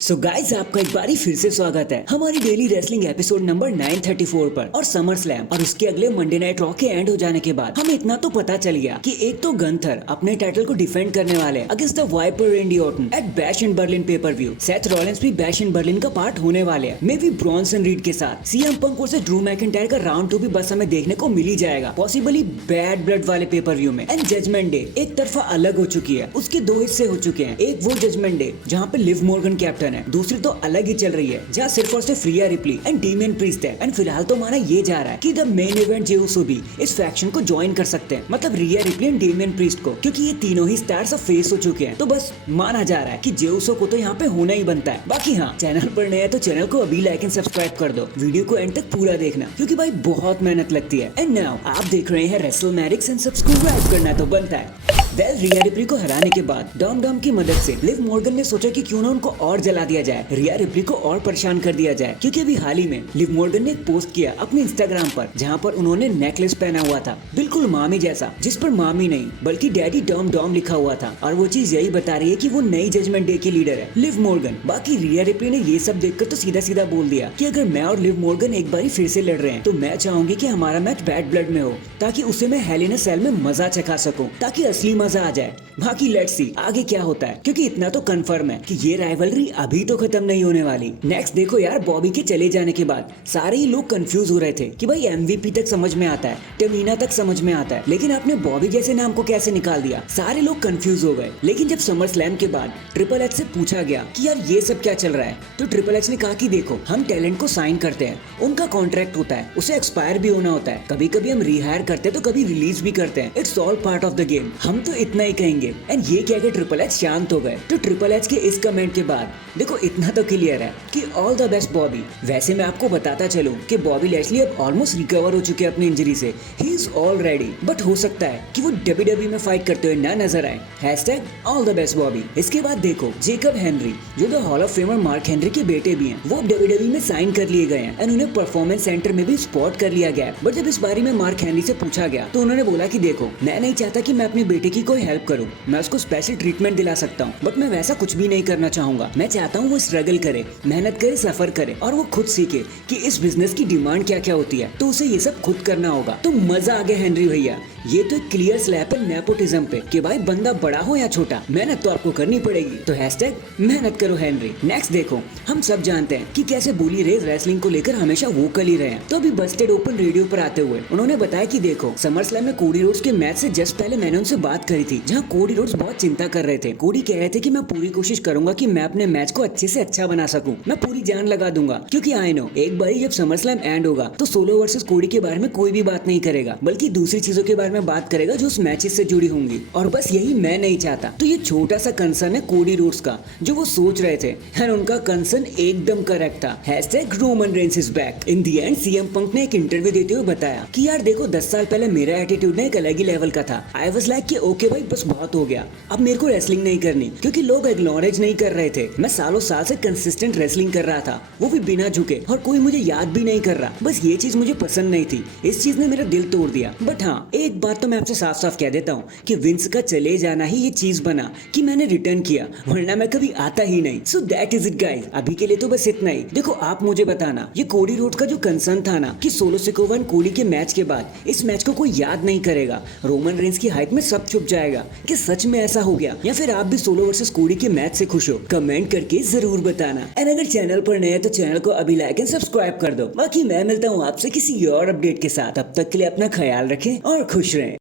So guys आपका एक बारी फिर से स्वागत है हमारी डेली रेसलिंग एपिसोड नंबर 934 पर और समर स्लैम और उसके अगले मंडे नाइट रॉ के एंड हो जाने के बाद हमें इतना तो पता चल गया कि एक तो गंथर अपने टाइटल को डिफेंड करने वाले against the viper Randy Orton at Bash in Berlin pay per view. Seth Rollins भी बैश इन बर्लिन का पार्ट होने वाले हैं, मे बी ब्रॉन्सन रीड के साथ। CM Punk versus Drew McIntyre का राउंड 2 भी बस हमें देखने को मिल ही जाएगा, पॉसिबली बैड ब्लड वाले पेपर व्यू में। एंड जजमेंट डे एक तरफा अलग हो चुकी है, उसके दो हिस्से हो चुके हैं। एक वो जजमेंट डे जहाँ पे लिव मॉर्गन कैप्टन है, दूसरी तो अलग ही चल रही है जहाँ सिर्फ और सिर्फ रिया रिप्ली एंड डेमियन प्रीस्ट है। एंड फिलहाल तो माना ये जा रहा है कि द मेन इवेंट जे उसो भी इस फैक्शन को ज्वाइन कर सकते हैं, मतलब रिया रिप्ली एंड डेमियन प्रीस्ट को, क्योंकि ये तीनों ही स्टार्स अब फेस हो चुके हैं। तो बस माना जा रहा है कि जे उसो को तो यहाँ पे होना ही बनता है। बाकी हाँ, चैनल पर नया है तो चैनल को अभी लाइक एंड सब्सक्राइब कर दो, वीडियो को एंड तक पूरा देखना क्योंकि भाई बहुत मेहनत लगती है। एंड नाउ आप देख रहे हैं रेसलमैनिक्स एंड सब्सक्राइब करना तो बनता है। रिया रिप्ली को हराने के बाद डॉम डॉम की मदद से लिव मॉर्गन ने सोचा कि क्यों ना उनको और जला दिया जाए, रिया रिप्ली को और परेशान कर दिया जाए, क्योंकि अभी हाल ही में लिव मॉर्गन ने एक पोस्ट किया अपने इंस्टाग्राम पर जहां पर उन्होंने नेकलेस पहना हुआ था बिल्कुल मामी जैसा, जिस पर मामी नहीं बल्कि डैडी डॉम डॉम लिखा हुआ था। और वो चीज यही बता रही है कि वो नई जजमेंट डे की लीडर है लिव मॉर्गन। बाकी रिया रिप्ली ने ये सब देखकर तो सीधा सीधा बोल दिया कि अगर मैं और लिव मॉर्गन एक बार फिर से लड़ रहे हैं तो मैं चाहूंगी कि हमारा मैच बैड ब्लड में हो, ताकि उसे मैं हेल इन अ सेल में मजा चखा सकूं, ताकि असली मजा आ जाए। बाकी लेट्स सी आगे क्या होता है, क्योंकि इतना तो कंफर्म है कि ये राइवलरी अभी तो खत्म नहीं होने वाली। नेक्स्ट देखो यार, बॉबी के चले जाने के बाद सारे ही लोग कंफ्यूज हो रहे थे कि भाई एमवीपी तक समझ में आता है, टमीना तक समझ में आता है, लेकिन आपने बॉबी जैसे नाम को कैसे निकाल दिया। सारे लोग कंफ्यूज हो गए। लेकिन जब समर स्लैम के बाद ट्रिपल एच से पूछा गया कि यार ये सब क्या चल रहा है, तो ट्रिपल एच ने कहा कि देखो, हम टैलेंट को साइन करते हैं, उनका कॉन्ट्रैक्ट होता है, उसे एक्सपायर भी होना होता है, कभी कभी हम रिहायर करते हैं तो कभी रिलीज भी करते हैं, it's all part of the game, हम तो इतना ही कहेंगे। एंड ये क्या कि ट्रिपल एच शांत हो गए। तो ट्रिपल एच के इस कमेंट के बाद देखो इतना तो क्लियर है कि ऑल द बेस्ट बॉबी। वैसे मैं आपको बताता चलूं कि बॉबी लैशली अब ऑलमोस्ट रिकवर हो चुके हैं अपनी इंजरी से, he is all ready, but हो सकता है कि वो डब्ल्यूडब्ल्यूई में फाइट करते हुए ना नजर आए। Hashtag all the best Bobby. इसके बाद देखो जेकब हेनरी, जो the hall of famer mark Henry के बेटे भी हैं, वो डब्ल्यूडब्ल्यूई में साइन कर लिए गए हैं एंड उन्हें परफॉर्मेंस सेंटर में भी स्पॉट कर लिया गया। बट जब इस बारे में मार्क हेनरी से पूछा गया तो उन्होंने बोला कि देखो, मैं नहीं चाहता कि मैं अपने बेटे की कोई हेल्प करूं, मैं उसको स्पेशल ट्रीटमेंट दिला सकता हूं, बट मैं वैसा कुछ भी नहीं करना चाहूंगा। मैं चाहता हूं वो स्ट्रगल करे, मेहनत करे, सफर करे और वो खुद सीखे कि इस बिजनेस की डिमांड क्या क्या होती है, तो उसे ये सब खुद करना होगा। तो मजा आ गया हेनरी भैया। ये तो एक क्लियर स्लैप है नेपोटिज्म पे कि भाई बंदा बड़ा हो या छोटा, मेहनत तो आपको करनी पड़ेगी। तो हैशटैग मेहनत करो हेनरी। नेक्स्ट देखो, हम सब जानते हैं कि कैसे बुली रेज रेसलिंग को लेकर हमेशा वोकल ही रहे हैं। तो अभी बस्टेड ओपन रेडियो पर आते हुए उन्होंने बताया कि देखो, समर स्लैम में कोडी रोड्स के मैच से जस्ट पहले मैंने उनसे बात करी थी, जहाँ कोडी रोड्स बहुत चिंता कर रहे थे। कोडी कह रहे थे कि मैं पूरी कोशिश करूंगा कि मैं अपने मैच को अच्छे से अच्छा बना सकूं, मैं पूरी जान लगा दूंगा, क्योंकि आई नो एक बार जब समर स्लैम एंड होगा तो सोलो वर्सेस कोडी के बारे में कोई भी बात नहीं करेगा, बल्कि दूसरी चीजों के बारे में बात करेगा जो उस मैचेस से जुड़ी होंगी। और बस यही मैं नहीं चाहता। तो ये छोटा सा कंसर्न है कोडी रोड्स का, जो वो सोच रहे थे, और उनका कंसर्न एकदम करेक्ट था। Hashtag Roman Reigns is back. In the and CM Punk ने एक इंटरव्यू देते हुए बताया कि यार देखो, 10 साल पहले मेरा एटीट्यूड ना एक अलग ही लेवल का था। आई वाज लाइक कि ओके भाई बस बहुत हो गया, अब मेरे को रेसलिंग नहीं करनी, क्योंकि लोग एक्नॉलेज नहीं कर रहे थे। मैं सालों साल से कंसिस्टेंट रेसलिंग कर रहा था, वो भी बिना झुके, और कोई मुझे याद भी नहीं कर रहा। बस ये चीज मुझे पसंद नहीं थी, इस चीज ने मेरा दिल तोड़ दिया। बट हाँ, एक बात तो मैं आपसे साफ साफ कह देता हूँ कि विंस का चले जाना ही ये चीज बना कि मैंने रिटर्न किया, वरना मैं कभी आता ही नहीं। So that is it guys. अभी के लिए तो बस इतना ही। देखो, आप मुझे बताना, ये कोडी रोड्स का जो कंसर्न था ना कि सोलो सिकोवा एंड कोडी के मैच के बाद इस मैच को कोई याद नहीं करेगा, रोमन रेंस की हाइप में सब छुप जाएगा, कि सच में ऐसा हो गया, या फिर आप भी सोलो वर्सेस कोडी के मैच से खुश हो? कमेंट करके जरूर बताना। एंड अगर चैनल पर नए हैं तो चैनल को अभी लाइक एंड सब्सक्राइब कर दो। बाकी मैं मिलता हूँ आपसे किसी और अपडेट के साथ। तब तक के लिए अपना ख्याल रखें और खुश रहें।